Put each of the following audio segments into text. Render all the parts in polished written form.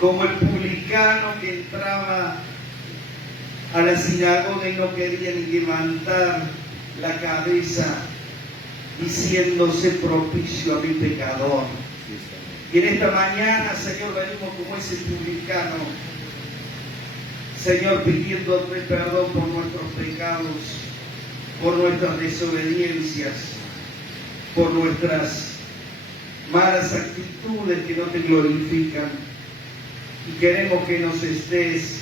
como el publicano que entraba a la sinagoga y no quería ni levantar la cabeza, diciéndose propicio a mi pecador. Y en esta mañana, Señor, venimos como ese publicano, Señor, pidiéndote perdón por nuestros pecados, por nuestras desobediencias, por nuestras malas actitudes que no te glorifican. Y queremos que nos estés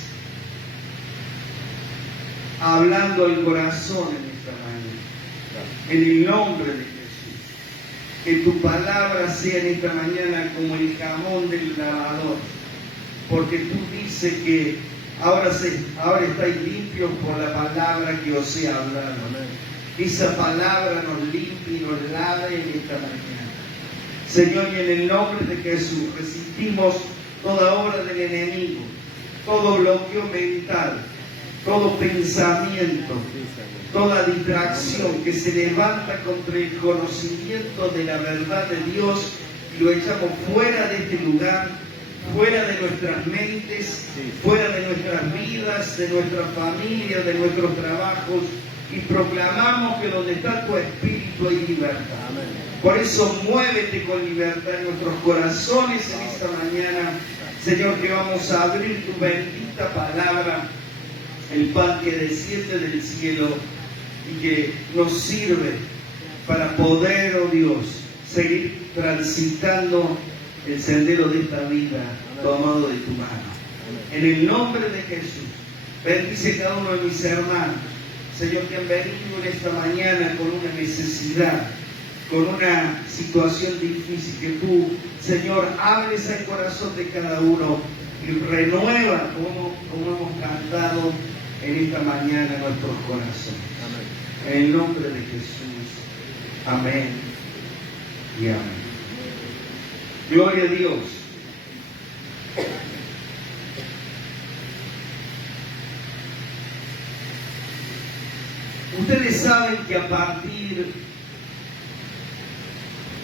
hablando al corazón en esta mañana. En el nombre de Jesús. Que tu palabra sea en esta mañana como el jamón del lavador. Porque tú dices que ahora estáis limpios por la palabra que os he hablado. Esa palabra nos limpia y nos lave en esta mañana. Señor, y en el nombre de Jesús resistimos toda obra del enemigo, todo bloqueo mental, todo pensamiento, toda distracción que se levanta contra el conocimiento de la verdad de Dios, y lo echamos fuera de este lugar, fuera de nuestras mentes, fuera de nuestras vidas, de nuestra familia, de nuestros trabajos, y proclamamos que donde está tu espíritu hay libertad. Por eso muévete con libertad en nuestros corazones en esta mañana, Señor, que vamos a abrir tu bendita palabra, el pan que desciende del cielo y que nos sirve para poder, oh Dios, seguir transitando el sendero de esta vida tomado de tu mano. En el nombre de Jesús, bendice cada uno de mis hermanos, Señor, que han venido en esta mañana con una necesidad, con una situación difícil, que tú, Señor, hables al corazón de cada uno y renueva, como hemos cantado en esta mañana, nuestros corazones. Amén. En el nombre de Jesús. Amén y amén. Gloria a Dios. Ustedes saben que a partir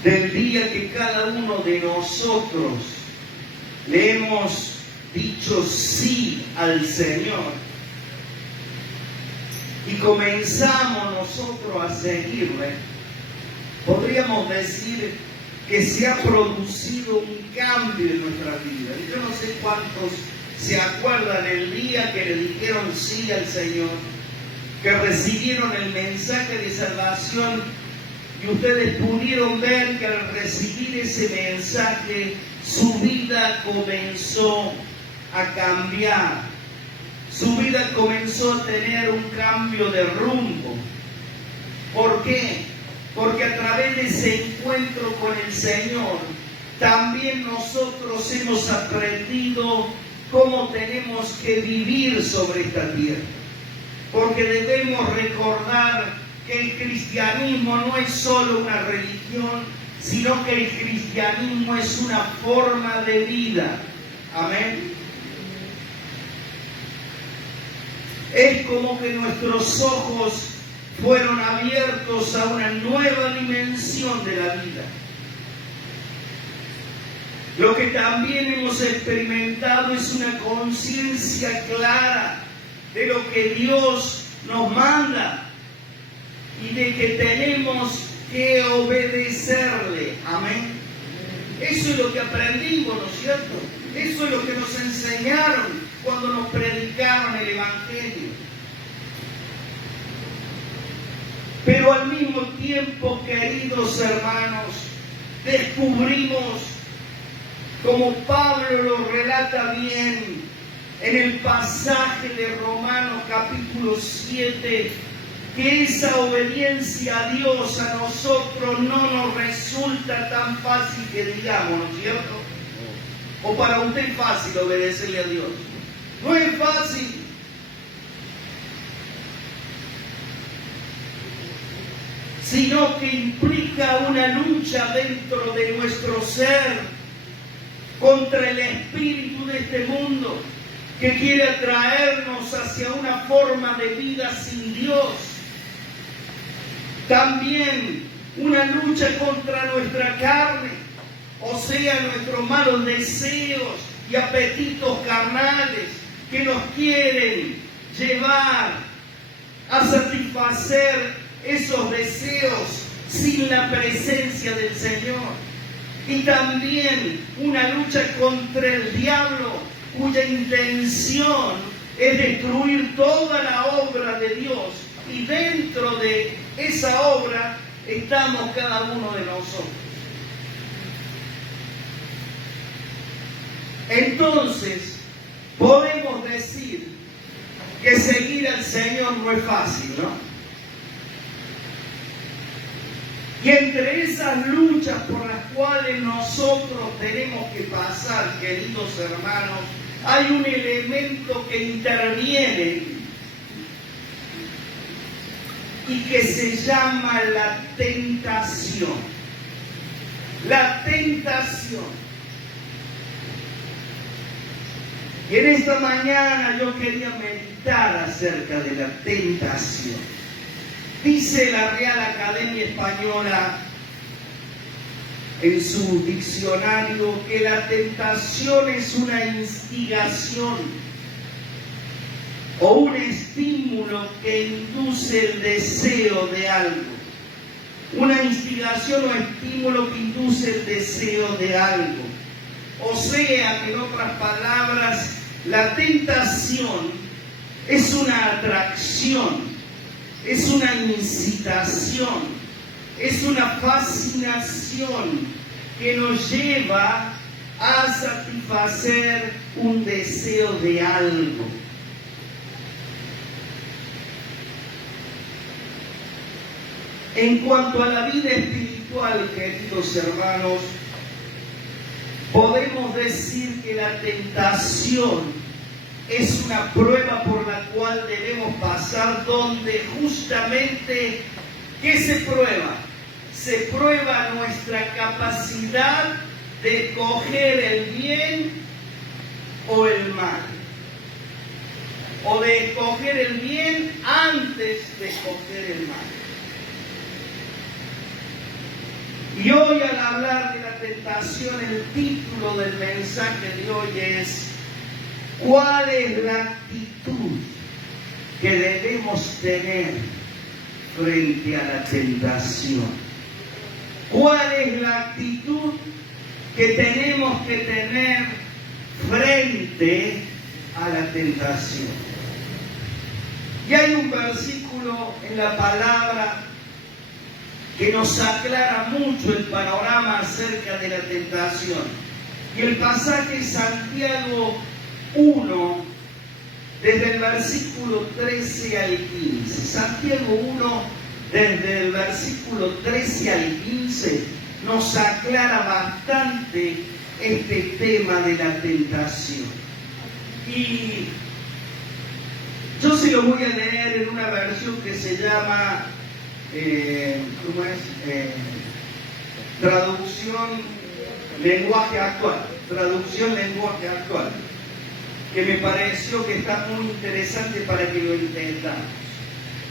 del día que cada uno de nosotros le hemos dicho sí al Señor y comenzamos nosotros a seguirle, podríamos decir que se ha producido un cambio en nuestra vida. Yo no sé cuántos se acuerdan el día que le dijeron sí al Señor, que recibieron el mensaje de salvación, y ustedes pudieron ver que al recibir ese mensaje su vida comenzó a cambiar, su vida comenzó a tener un cambio de rumbo. ¿Por qué? Porque a través de ese encuentro con el Señor también nosotros hemos aprendido cómo tenemos que vivir sobre esta tierra. Porque debemos recordar que el cristianismo no es solo una religión, sino que el cristianismo es una forma de vida. Amén. Es como que nuestros ojos fueron abiertos a una nueva dimensión de la vida. Lo que también hemos experimentado es una conciencia clara de lo que Dios nos manda y de que tenemos que obedecerle. Amén. Eso es lo que aprendimos, ¿no es cierto? Eso es lo que nos enseñaron cuando nos predicaron el Evangelio. Pero al mismo tiempo, queridos hermanos, descubrimos, como Pablo lo relata bien en el pasaje de Romanos capítulo 7, que esa obediencia a Dios a nosotros no nos resulta tan fácil que digamos, ¿no es cierto? O para usted es fácil obedecerle a Dios. No es fácil. Sino que implica una lucha dentro de nuestro ser contra el espíritu de este mundo que quiere atraernos hacia una forma de vida sin Dios. También una lucha contra nuestra carne, o sea, nuestros malos deseos y apetitos carnales que nos quieren llevar a satisfacer esos deseos sin la presencia del Señor. Y también una lucha contra el diablo, cuya intención es destruir toda la obra de Dios. Y dentro de esa obra estamos cada uno de nosotros. Entonces, podemos decir que seguir al Señor no es fácil, ¿no? Y entre esas luchas por las cuales nosotros tenemos que pasar, queridos hermanos, hay un elemento que interviene y que se llama la tentación. La tentación. Y en esta mañana yo quería meditar acerca de la tentación. Dice la Real Academia Española en su diccionario que la tentación es una instigación o un estímulo que induce el deseo de algo. Una instigación o estímulo que induce el deseo de algo. O sea, que en otras palabras, la tentación es una atracción, es una incitación, es una fascinación que nos lleva a satisfacer un deseo de algo. En cuanto a la vida espiritual, queridos hermanos, podemos decir que la tentación es una prueba por la cual debemos pasar, donde justamente, ¿qué se prueba? Se prueba nuestra capacidad de escoger el bien o el mal, o de escoger el bien antes de escoger el mal. Y hoy, al hablar de la tentación, el título del mensaje de hoy es: ¿cuál es la actitud que debemos tener frente a la tentación? ¿Cuál es la actitud que tenemos que tener frente a la tentación? Y hay un versículo en la palabra que nos aclara mucho el panorama acerca de la tentación. Y el pasaje es Santiago 1, desde el versículo 13 al 15. Santiago 1, desde el versículo 13 al 15, nos aclara bastante este tema de la tentación. Y yo se lo voy a leer en una versión que se llama traducción lenguaje actual, que me pareció que está muy interesante para que lo entendamos.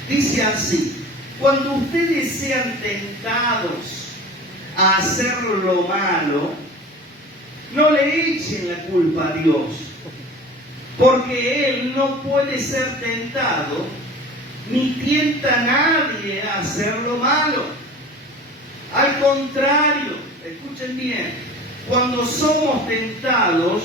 Dice así: cuando ustedes sean tentados a hacer lo malo, no le echen la culpa a Dios, porque Él no puede ser tentado ni tienta a nadie a hacer lo malo. Al contrario, escuchen bien, cuando somos tentados,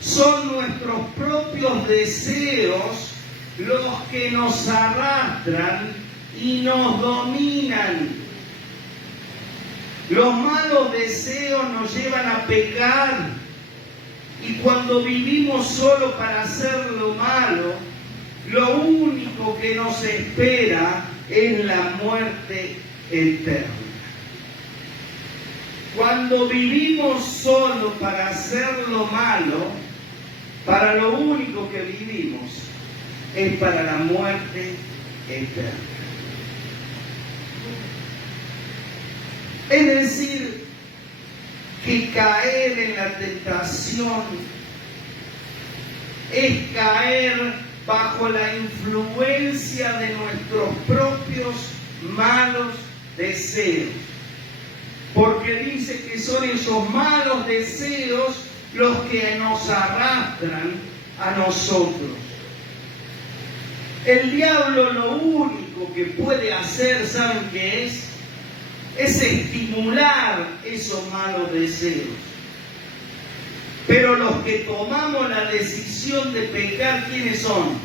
son nuestros propios deseos los que nos arrastran y nos dominan. Los malos deseos nos llevan a pecar, y cuando vivimos solo para hacer lo malo, lo único que nos espera es la muerte eterna. Cuando vivimos solo para hacer lo malo, para lo único que vivimos es para la muerte eterna. Es decir, que caer en la tentación es caer bajo la influencia de nuestros propios malos deseos. Porque dice que son esos malos deseos los que nos arrastran a nosotros. El diablo lo único que puede hacer, ¿saben qué es? Es estimular esos malos deseos. Pero los que tomamos la decisión de pecar, ¿quiénes son?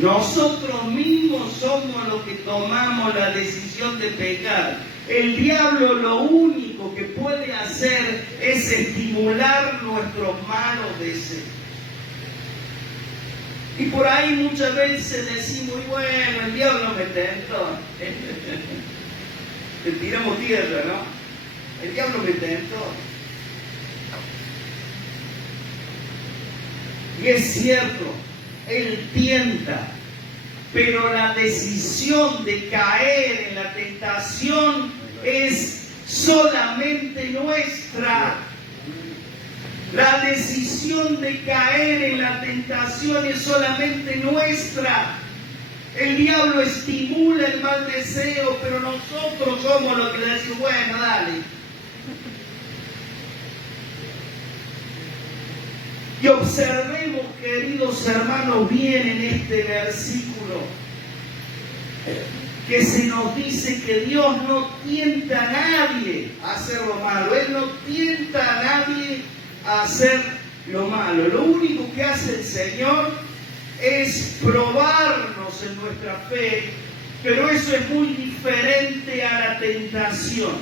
Nosotros mismos somos los que tomamos la decisión de pecar. El diablo lo único que puede hacer es estimular nuestros malos deseos. Y por ahí muchas veces decimos, bueno, el diablo me tentó. Le tiramos tierra, ¿no? El diablo me tentó. Y es cierto, él tienta, pero la decisión de caer en la tentación es solamente nuestra. La decisión de caer en la tentación es solamente nuestra. El diablo estimula el mal deseo, pero nosotros somos los que le decimos, bueno, dale. Y observemos, queridos hermanos, bien en este versículo, que se nos dice que Dios no tienta a nadie a hacer lo malo. Él no tienta a nadie a hacer lo malo. Lo único que hace el Señor es probarnos en nuestra fe, pero eso es muy diferente a la tentación.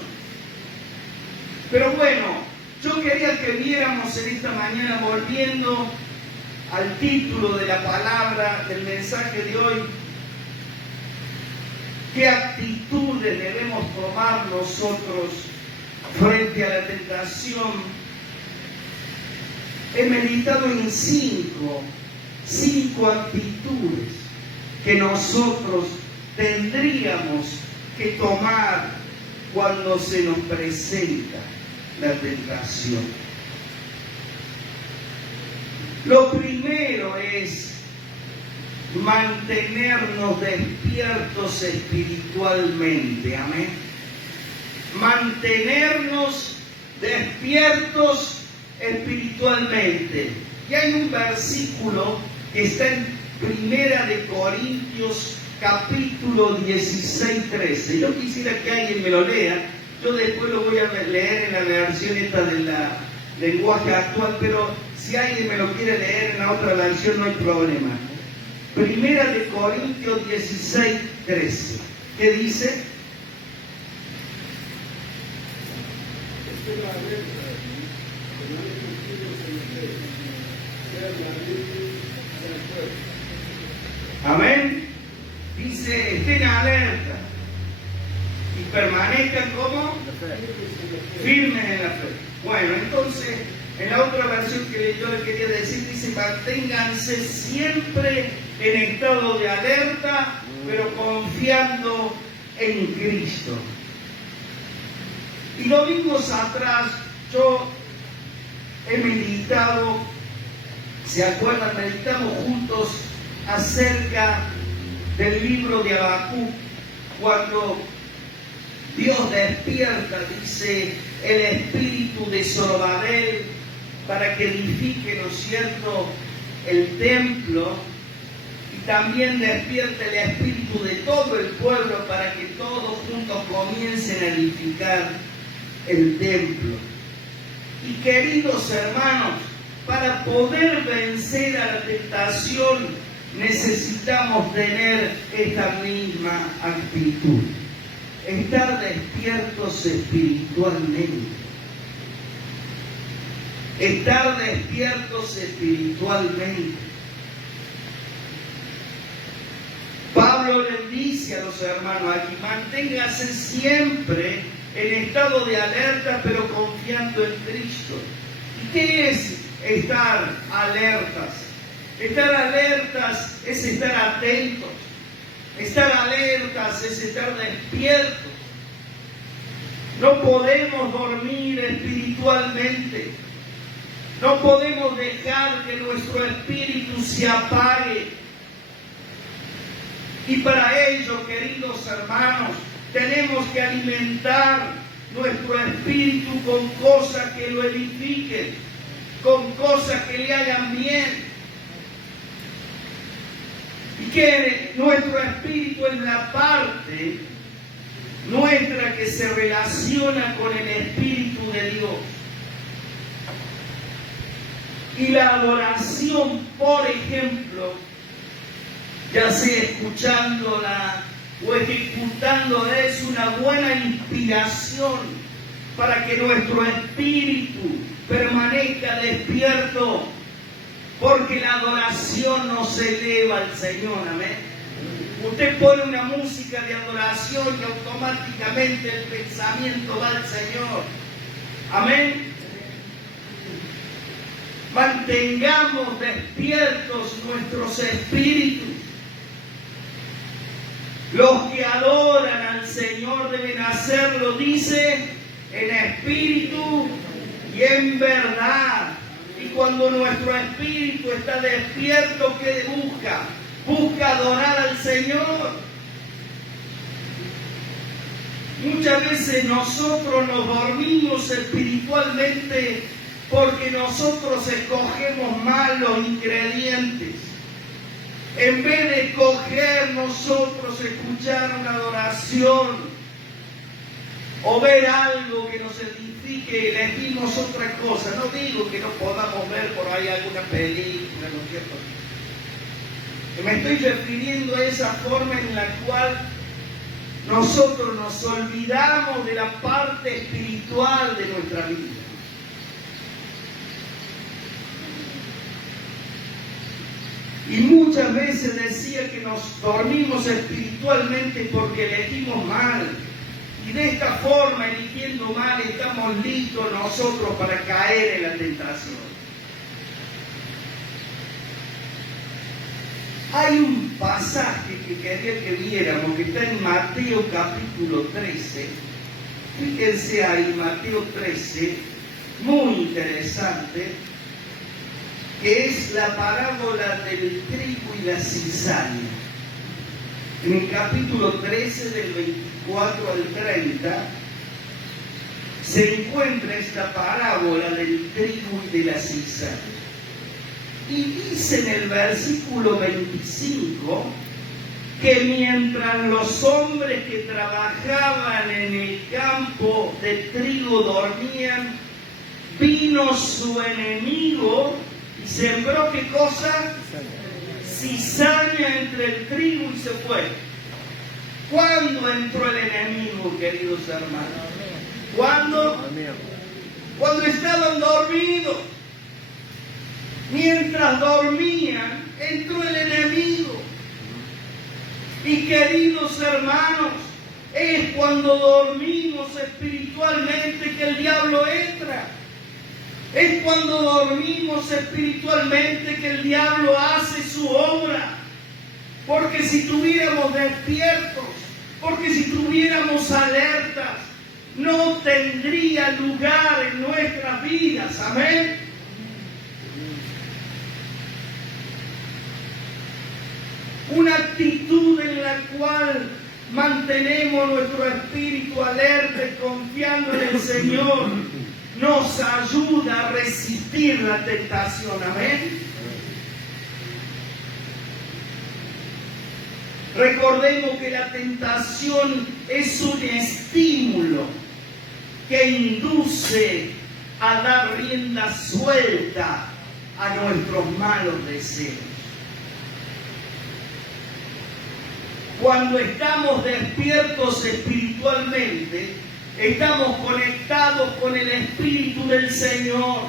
Pero bueno, yo quería que viéramos en esta mañana, volviendo al título de la palabra, del mensaje de hoy, qué actitudes debemos tomar nosotros frente a la tentación. He meditado en cinco actitudes que nosotros tendríamos que tomar cuando se nos presenta la tentación. Lo primero es mantenernos despiertos espiritualmente. Amén. Mantenernos despiertos espiritualmente. Y hay un versículo que está en Primera de Corintios capítulo 16-13. Yo quisiera que alguien me lo lea. Yo después lo voy a leer en la versión esta del lenguaje actual, pero si alguien me lo quiere leer en la otra versión no hay problema. Primera de Corintios 16-13. ¿Qué dice? Amén. Dice, estén alerta y permanezcan como firmes en la fe. Bueno, entonces, en la otra versión que yo le quería decir, dice, manténganse siempre en estado de alerta, pero confiando en Cristo. Y domingos atrás yo he meditado, ¿se acuerdan? Meditamos juntos acerca del libro de Habacuc, cuando Dios despierta, dice, el espíritu de Zorobabel para que edifique, ¿no es cierto?, el templo, y también despierta el espíritu de todo el pueblo para que todos juntos comiencen a edificar el templo. Y queridos hermanos, para poder vencer a la tentación necesitamos tener esta misma actitud. Estar despiertos espiritualmente. Estar despiertos espiritualmente. Pablo les dice a los hermanos aquí, manténgase siempre en estado de alerta, pero confiando en Cristo. ¿Y qué es estar alertas? Estar alertas es estar atentos. Estar alertas es estar despiertos. No podemos dormir espiritualmente. No podemos dejar que nuestro espíritu se apague. Y para ello, queridos hermanos, tenemos que alimentar nuestro espíritu con cosas que lo edifiquen, con cosas que le hagan bien. Y que nuestro espíritu es la parte nuestra que se relaciona con el Espíritu de Dios. Y la adoración, por ejemplo, ya sea escuchándola o ejecutándola, es una buena inspiración para que nuestro espíritu permanezca despierto, porque la adoración nos eleva al Señor, amén. Usted pone una música de adoración y automáticamente el pensamiento va al Señor, amén. Mantengamos despiertos nuestros espíritus. Los que adoran al Señor deben hacerlo, dice, en espíritu y en verdad. Y cuando nuestro espíritu está despierto, ¿qué busca? Busca adorar al Señor. Muchas veces nosotros nos dormimos espiritualmente porque nosotros escogemos mal los ingredientes. En vez de escoger nosotros escuchar una adoración o ver algo que nos edifique, elegimos otra cosa. No digo que no podamos ver por ahí alguna película, ¿no es cierto? Me estoy refiriendo a esa forma en la cual nosotros nos olvidamos de la parte espiritual de nuestra vida. Y muchas veces decía que nos dormimos espiritualmente porque elegimos mal. Y de esta forma, eligiendo mal, estamos listos nosotros para caer en la tentación. Hay un pasaje que quería que viéramos, que está en Mateo capítulo 13. Fíjense ahí, Mateo 13, muy interesante, que es la parábola del trigo y la cizaña. En el capítulo 13, del 24 al 30, se encuentra esta parábola del trigo y de la cizaña. Y dice en el versículo 25 que mientras los hombres que trabajaban en el campo de trigo dormían, vino su enemigo y sembró, ¿qué cosa? Cizaña entre el trigo y se fue. ¿Cuándo entró el enemigo, queridos hermanos? ¿Cuándo? Cuando estaban dormidos. Mientras dormían, entró el enemigo. Y queridos hermanos, es cuando dormimos espiritualmente que el diablo entra. Es cuando dormimos espiritualmente que el diablo hace su obra. Porque si estuviéramos despiertos, porque si estuviéramos alertas, no tendría lugar en nuestras vidas. Amén. Una actitud en la cual mantenemos nuestro espíritu alerta y confiando en el Señor nos ayuda a resistir la tentación. Amén. Recordemos que la tentación es un estímulo que induce a dar rienda suelta a nuestros malos deseos. Cuando estamos despiertos espiritualmente, estamos conectados con el Espíritu del Señor.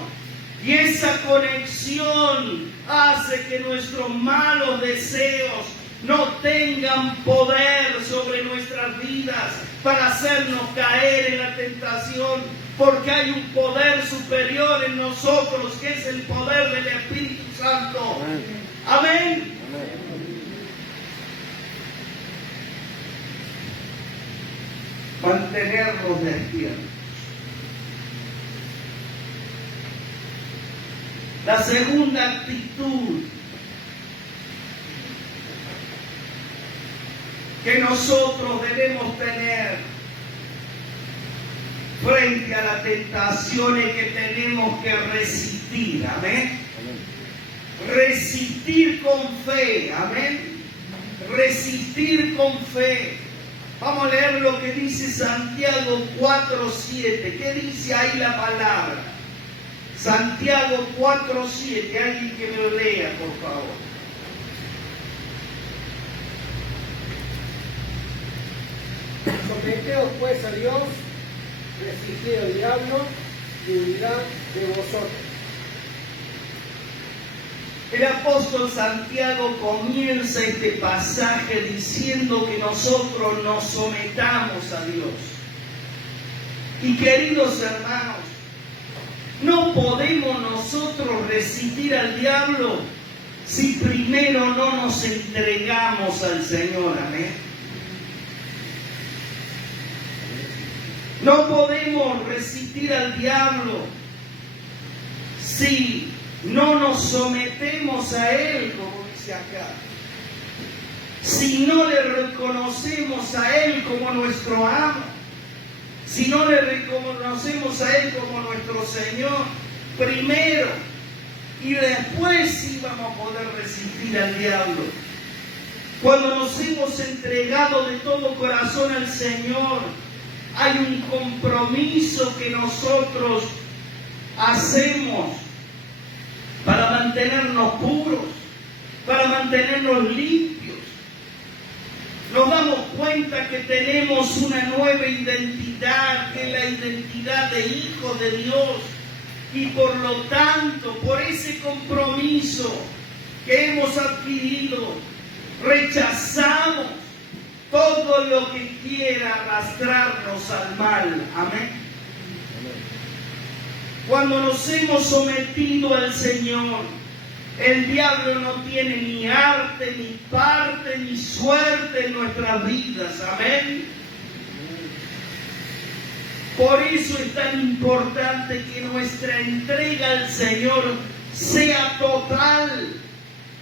Y esa conexión hace que nuestros malos deseos no tengan poder sobre nuestras vidas para hacernos caer en la tentación, porque hay un poder superior en nosotros, que es el poder del Espíritu Santo. Amén. Mantenernos despiertos. La segunda actitud que nosotros debemos tener frente a las tentaciones que tenemos que resistir. Amén. Resistir con fe. Amén. Resistir con fe. Vamos a leer lo que dice Santiago 4:7. ¿Qué dice ahí la palabra? Santiago 4:7. Alguien que me lo lea, por favor. Someteos pues a Dios, resistid al diablo y huirá de vosotros. El apóstol Santiago comienza este pasaje diciendo que nosotros nos sometamos a Dios. Y queridos hermanos, no podemos nosotros resistir al diablo si primero no nos entregamos al Señor. Amén. No podemos resistir al diablo si no nos sometemos a Él, como dice acá. Si no le reconocemos a Él como nuestro amo, si no le reconocemos a Él como nuestro Señor, primero, y después sí vamos a poder resistir al diablo. Cuando nos hemos entregado de todo corazón al Señor, hay un compromiso que nosotros hacemos para mantenernos puros, para mantenernos limpios. Nos damos cuenta que tenemos una nueva identidad, que es la identidad de hijos de Dios. Y por lo tanto, por ese compromiso que hemos adquirido, rechazamos todo lo que quiera arrastrarnos al mal. Amén. Cuando nos hemos sometido al Señor, el diablo no tiene ni arte, ni parte, ni suerte en nuestras vidas. Amén. Por eso es tan importante que nuestra entrega al Señor sea total.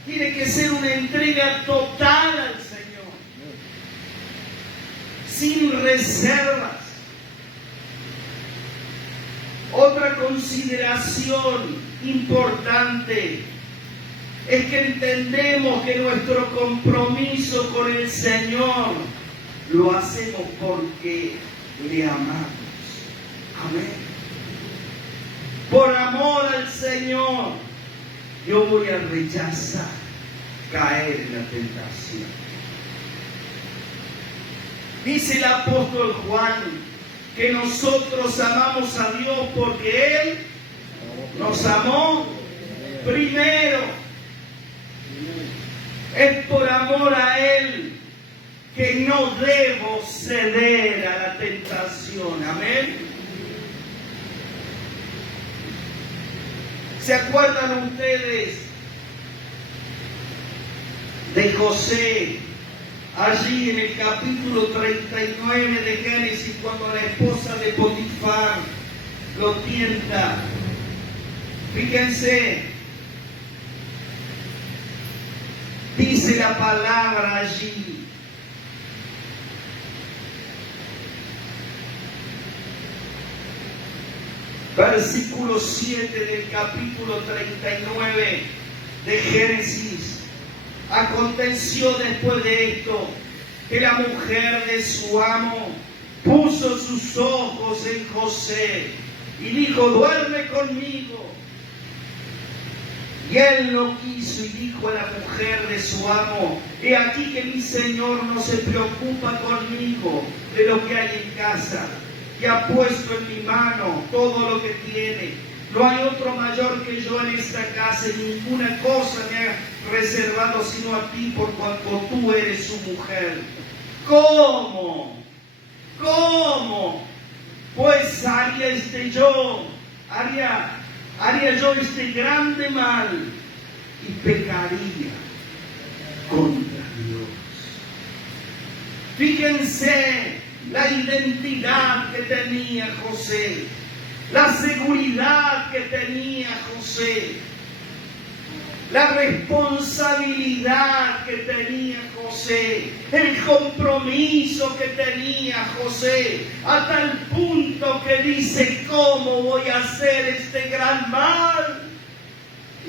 Tiene que ser una entrega total al Señor, sin reservas. Otra consideración importante es que entendemos que nuestro compromiso con el Señor lo hacemos porque le amamos. Amén. Por amor al Señor, yo voy a rechazar caer en la tentación. Dice el apóstol Juan que nosotros amamos a Dios porque Él nos amó primero. Es por amor a Él que no debo ceder a la tentación. Amén. ¿Se acuerdan ustedes de José? Allí en el capítulo 39 de Génesis, cuando la esposa de Potifar lo tienta. Fíjense, dice la palabra allí. Versículo 7 del capítulo 39 de Génesis. Aconteció después de esto que la mujer de su amo puso sus ojos en José y dijo: duerme conmigo. Y él no quiso y dijo a la mujer de su amo: he aquí que mi señor no se preocupa conmigo de lo que hay en casa, y ha puesto en mi mano todo lo que tiene. No hay otro mayor que yo en esta casa, y ninguna cosa me ha reservado sino a ti, por cuanto tú eres su mujer. ¿Cómo? ¿Cómo? Pues haría yo este grande mal y pecaría contra Dios. Fíjense la identidad que tenía José, la seguridad que tenía José. la responsabilidad que tenía José, el compromiso que tenía José, a tal punto que dice: ¿cómo voy a hacer este gran mal?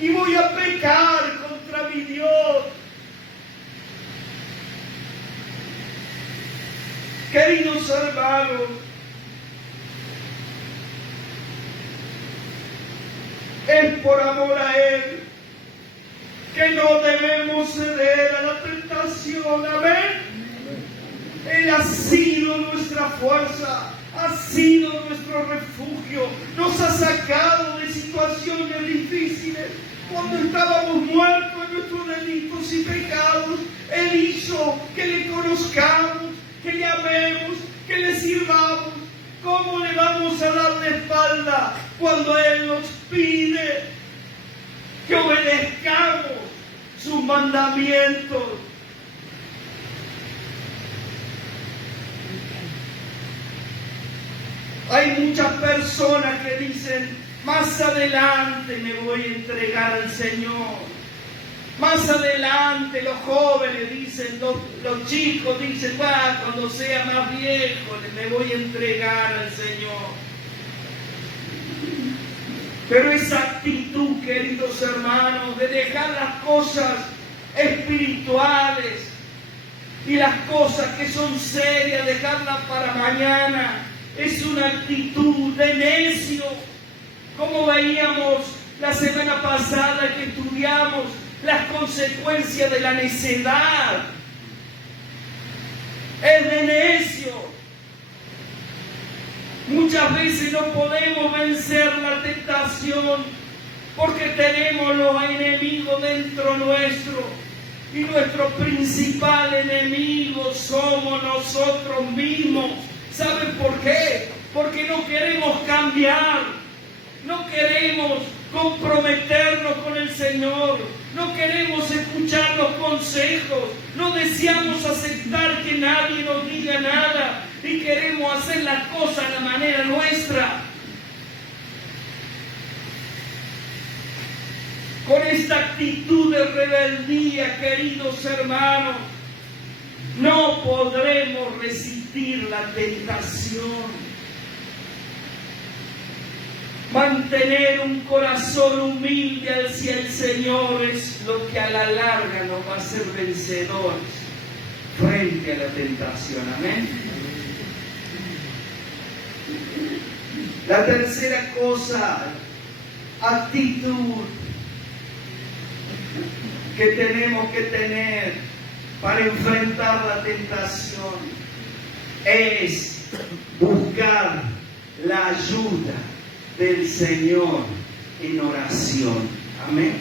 Y voy a pecar contra mi Dios. Queridos hermanos, es por amor a Él que no debemos ceder a la tentación. Amén. Él ha sido nuestra fuerza, ha sido nuestro refugio, nos ha sacado de situaciones difíciles. Cuando estábamos muertos en nuestros delitos y pecados, Él hizo que le conozcamos, que le amemos, que le sirvamos. ¿Cómo le vamos a dar la espalda cuando Él nos pide que obedezcamos sus mandamientos? Hay muchas personas que dicen: más adelante me voy a entregar al Señor. Más adelante los jóvenes dicen, los chicos dicen: cuando sea más viejo me voy a entregar al Señor. Pero esa actitud, queridos hermanos, de dejar las cosas espirituales y las cosas que son serias, dejarlas para mañana, es una actitud de necio. Como veíamos la semana pasada que estudiamos las consecuencias de la necedad. Es de necio. Muchas veces no podemos vencer la tentación porque tenemos los enemigos dentro nuestro. Y nuestro principal enemigo somos nosotros mismos. ¿Saben por qué? Porque no queremos cambiar. No queremos comprometernos con el Señor. No queremos escuchar los consejos. No deseamos aceptar que nadie nos diga nada. Y queremos hacer las cosas a la manera nuestra. Con esta actitud de rebeldía, queridos hermanos, no podremos resistir la tentación. Mantener un corazón humilde hacia el Señor es lo que a la larga nos va a hacer vencedores frente a la tentación. Amén. La tercera cosa, actitud que tenemos que tener para enfrentar la tentación es buscar la ayuda del Señor en oración. Amén.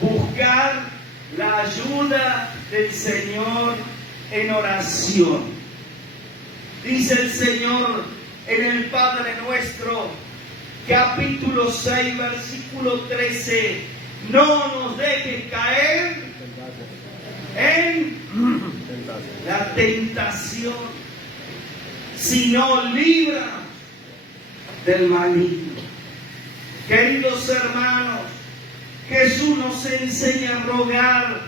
Buscar la ayuda del Señor en oración. Dice el Señor en el Padre Nuestro, capítulo 6, versículo 13: no nos dejes caer en la tentación, sino líbranos del maligno. Queridos hermanos, Jesús nos enseña a rogar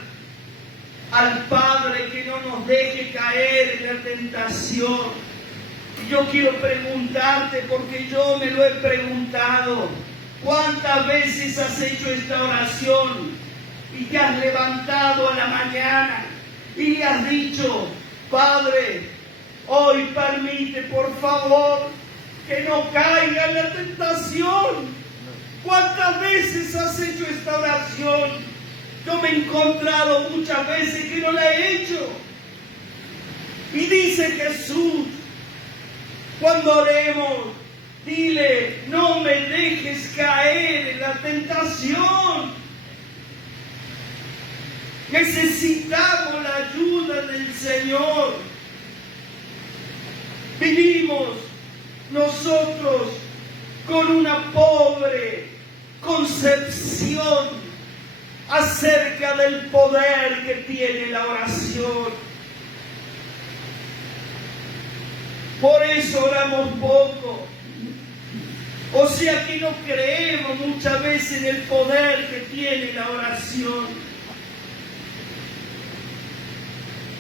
al Padre que no nos deje caer en la tentación. Y yo quiero preguntarte, porque yo me lo he preguntado: ¿cuántas veces has hecho esta oración y te has levantado a la mañana y le has dicho: Padre, hoy permite por favor que no caiga en la tentación? ¿Cuántas veces has hecho esta oración? Yo me he encontrado muchas veces que no la he hecho. Y dice Jesús, cuando oremos, dile: no me dejes caer en la tentación. Necesitamos la ayuda del Señor. Vivimos nosotros con una pobre concepción acerca del poder que tiene la oración. Por eso oramos poco. O sea que no creemos muchas veces en el poder que tiene la oración.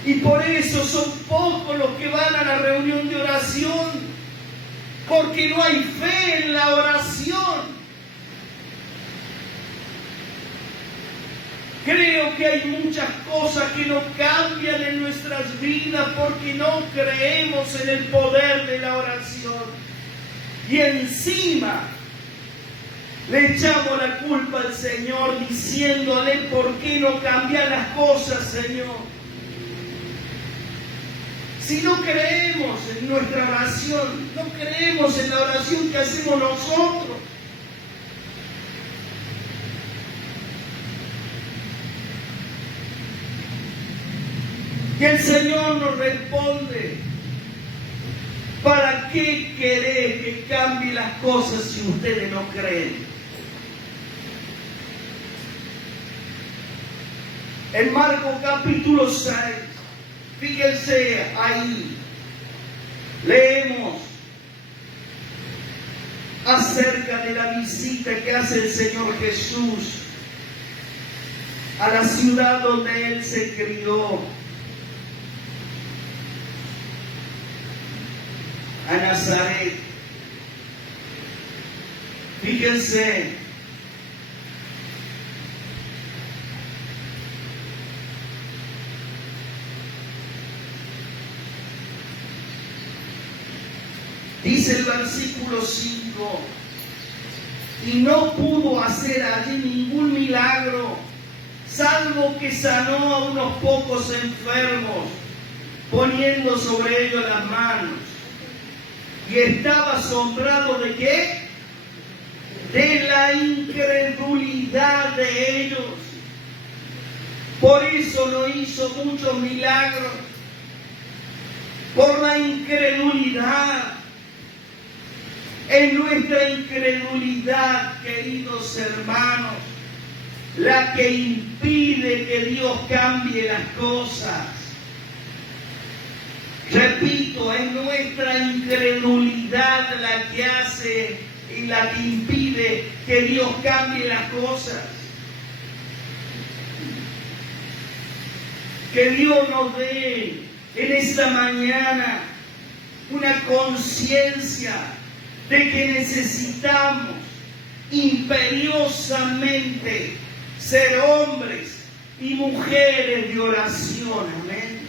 Y por eso son pocos los que van a la reunión de oración, porque no hay fe en la oración. Creo que hay muchas cosas que no cambian en nuestras vidas porque no creemos en el poder de la oración. Y encima le echamos la culpa al Señor diciéndole: ¿por qué no cambian las cosas, Señor? Si no creemos en nuestra oración, no creemos en la oración que hacemos nosotros. Y el Señor nos responde: ¿para qué querer que cambie las cosas si ustedes no creen? En Marcos capítulo 6, fíjense ahí, leemos acerca de la visita que hace el Señor Jesús a la ciudad donde Él se crió, a Nazaret. Fíjense, dice el versículo 5: y no pudo hacer allí ningún milagro, salvo que sanó a unos pocos enfermos, poniendo sobre ellos las manos. Y estaba asombrado ¿de qué? De la incredulidad de ellos. Por eso no hizo muchos milagros, por la incredulidad. Es nuestra incredulidad, queridos hermanos, la que impide que Dios cambie las cosas. Repito, es nuestra incredulidad la que hace y la que impide que Dios cambie las cosas. Que Dios nos dé en esta mañana una conciencia de que necesitamos imperiosamente ser hombres y mujeres de oración. Amén.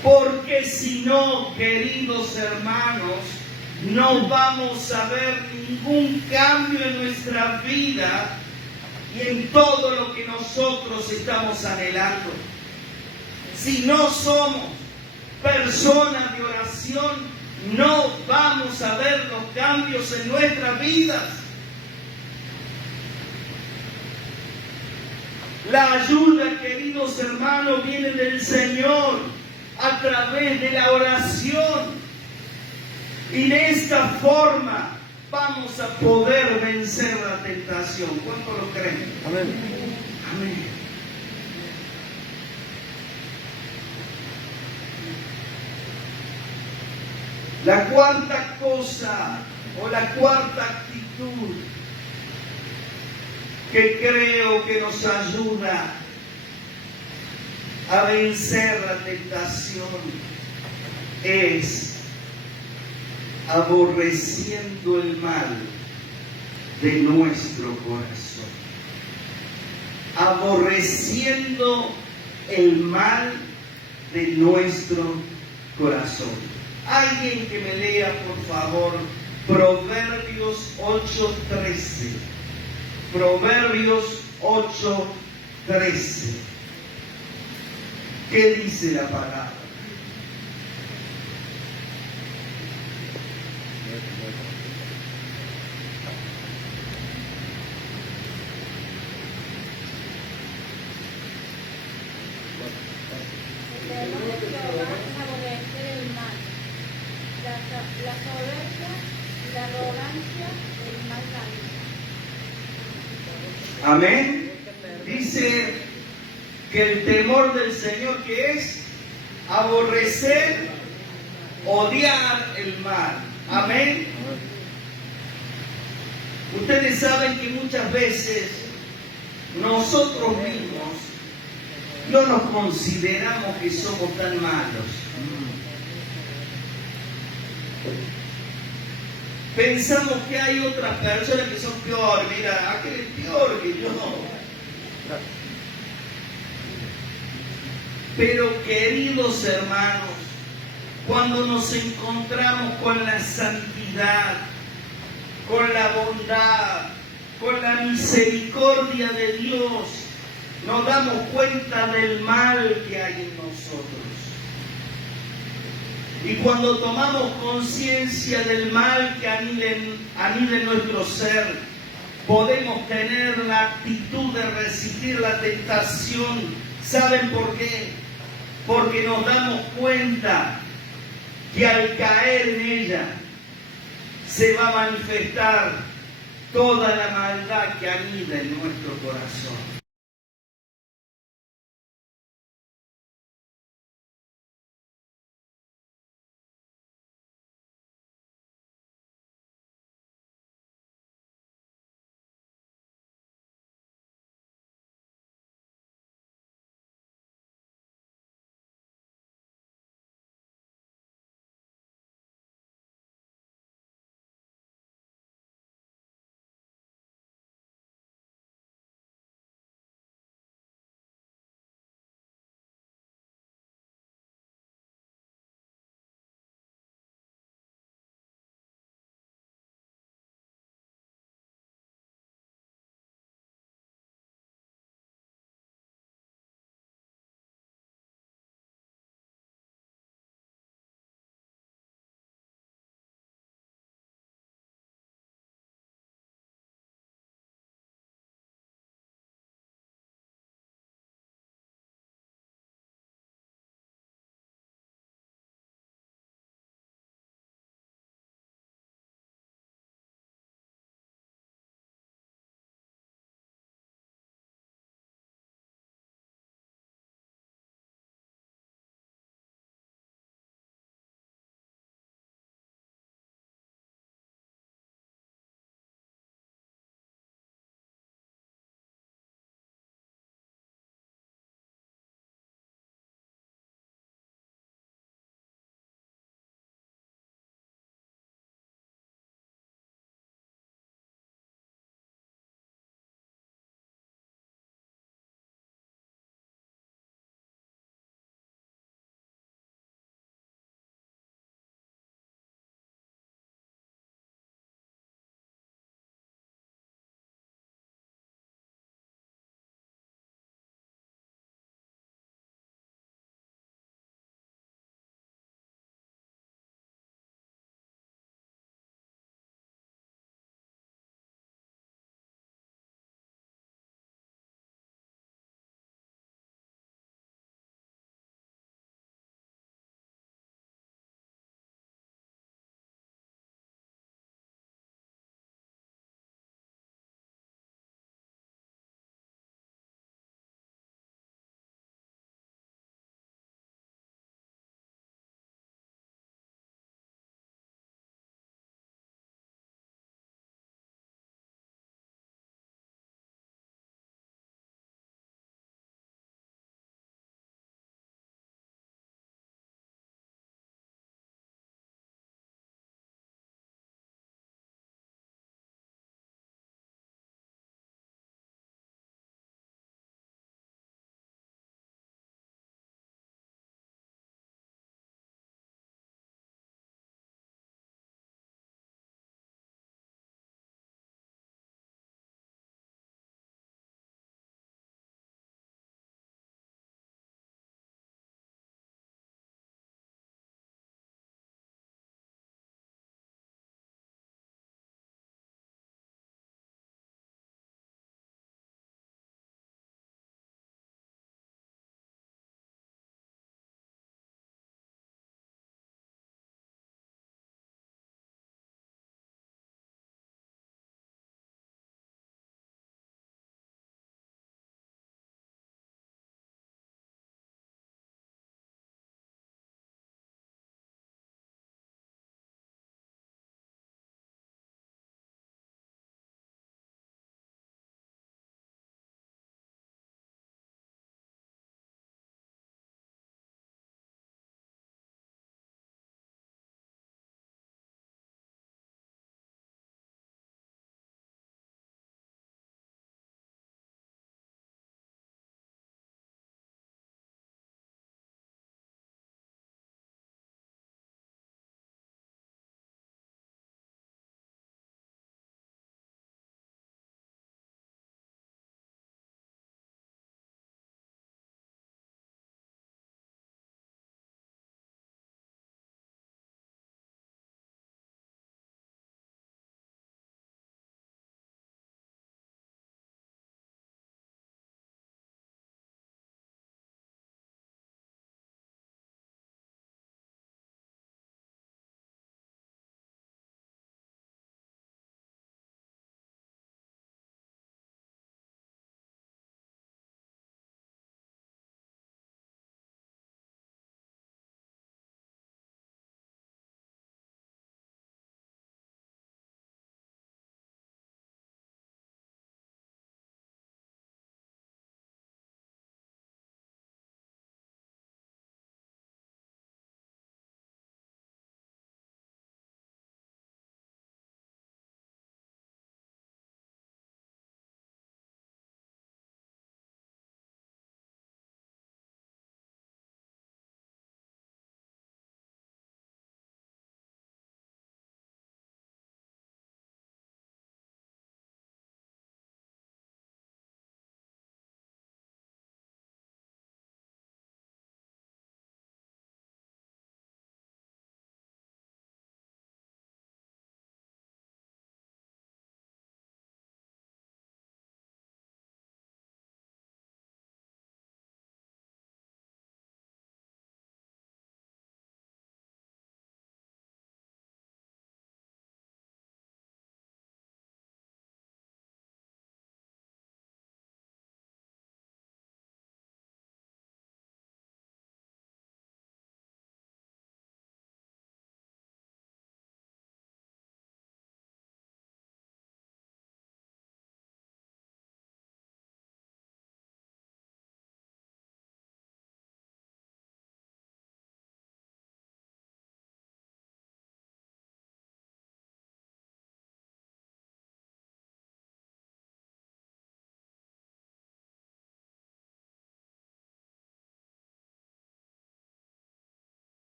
Porque si no, queridos hermanos, no vamos a ver ningún cambio en nuestra vida y en todo lo que nosotros estamos anhelando. Si no somos personas de oración, no vamos a ver los cambios en nuestras vidas. La ayuda, queridos hermanos, viene del Señor a través de la oración. Y de esta forma vamos a poder vencer la tentación. ¿Cuánto lo creen? Amén. Amén. La cuarta cosa o la cuarta actitud que creo que nos ayuda a vencer la tentación es aborreciendo el mal de nuestro corazón. Aborreciendo el mal de nuestro corazón. Alguien que me lea, por favor, Proverbios 8:13. Proverbios 8:13. ¿Qué dice la palabra? La soberbia y la arrogancia del mal camino. Amén. Dice que el temor del Señor, que es aborrecer, odiar el mal. Amén. Ustedes saben que muchas veces nosotros mismos no nos consideramos que somos tan malos. Pensamos que hay otras personas que son peores. Mira, aquel es peor que yo. Pero queridos hermanos, cuando nos encontramos con la santidad, con la bondad, con la misericordia de Dios, nos damos cuenta del mal que hay en nosotros. Y cuando tomamos conciencia del mal que anida en nuestro ser, podemos tener la actitud de resistir la tentación. ¿Saben por qué? Porque nos damos cuenta que al caer en ella se va a manifestar toda la maldad que anida en nuestro corazón.